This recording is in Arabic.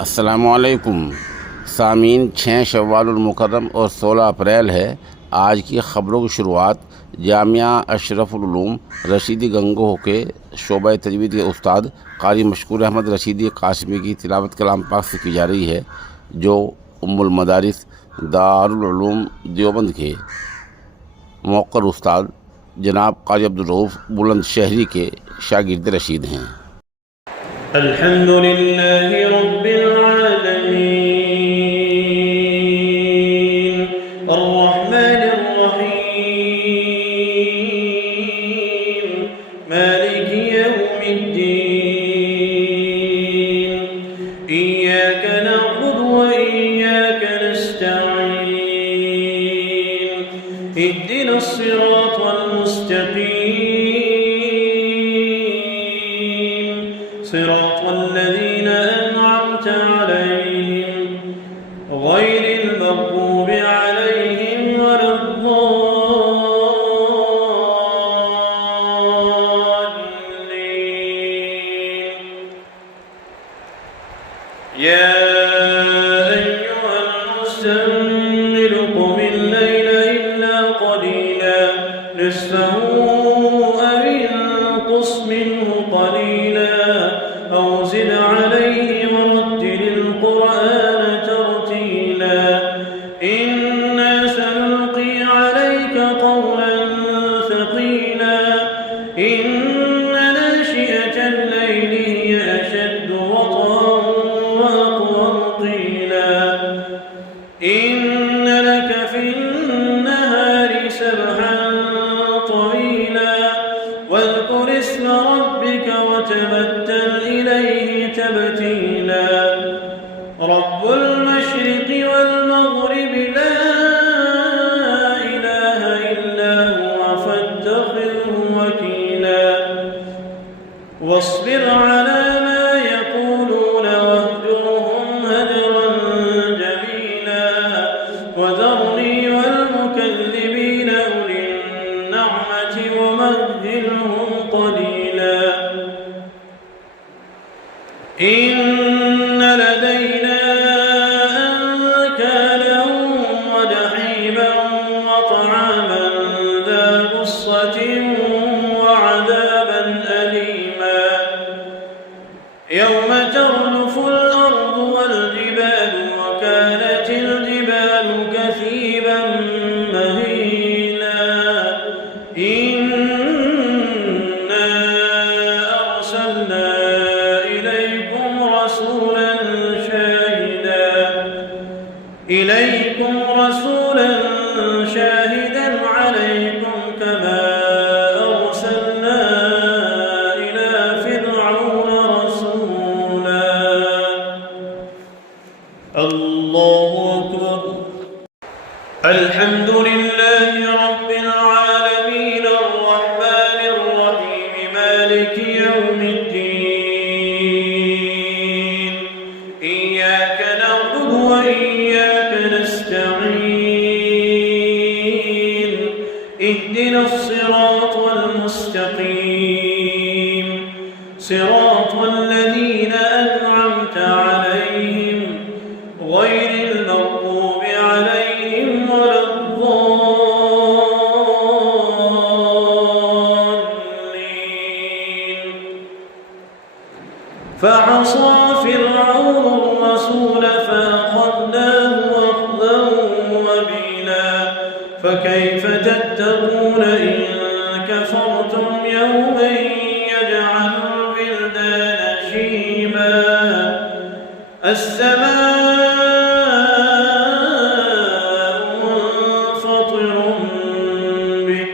अस्सलामुअलैकुम सामीन। 6 शव्वालुल मुकर्रम और 16 अप्रैल है। आज की ख़बरों की शुरुआत जामिया अशरफुल उलूम रशीदी गंगोह के शोबा तजवीद के उस्ताद कारी मशकूर अहमद रशीदी कासमी की तिलावत कलाम पाक से की जा रही है, जो उम्मुल मदारिस दारुल उलूम देवबंद के मौक़र उस्ताद जनाब कारी अब्दुल रऊफ़ बुलंदशहरी के शागिर्द रशीद हैं। अल्हम्दुलिल्लाहि रब्बिल आलमीन अर्रहमानिर रहीम मालिकि यौमिद्दीन इय्याका नअबुदु व इय्याका नस्तईन इहदिनस सिरातल मुस्तक़ीम صراط الذين أنعمت عليهم غير المغضوب عليهم ولا الضالين يا أيها المزمل قم الليل إلا قليلا نصفه أو انقص منه قليلا أو زد عليه ورتل القرآن ترتيلا إنا سنلقي عليك قولا ثقيلا إن ناشئة الليل هي أشد وطئا وأقوم قيلا إن لك في النهار سبحا طويلا واذكر اسم ربك وتبتل إليه تبتيلا رب المشرق والمغرب لا إله إلا هو فاتخذه وكيلا واصبر على ما يقولون واهجرهم هجرا جميلا وذرني والمكذبين أولي النعمة ومهلهم قليلا إن لدينا أنكالا وجحيما وطعاما ذا غصة وعذابا أليما يوم ترجف الأرض والجبال وكانت الجبال كثيبا مهيلا إنا أرسلنا إليكم رسولا شاهدا عليكم كما أرسلنا إلى فرعون رسولا. الله أكبر. الحمد لله رب العالمين الرحمن الرحيم مالك يوم الدين إياك نعبد وإياك نستعين اهدنا الصراط المستقيم صراط الذين أنعمت عليهم غير المغضوب عليهم ولا الضالين فعصى فرعون الرسول فأخذناه أخذا وبيلا فكيف تتقون إن كفرتم يوما يجعل الولدان شيبا السماء منفطر به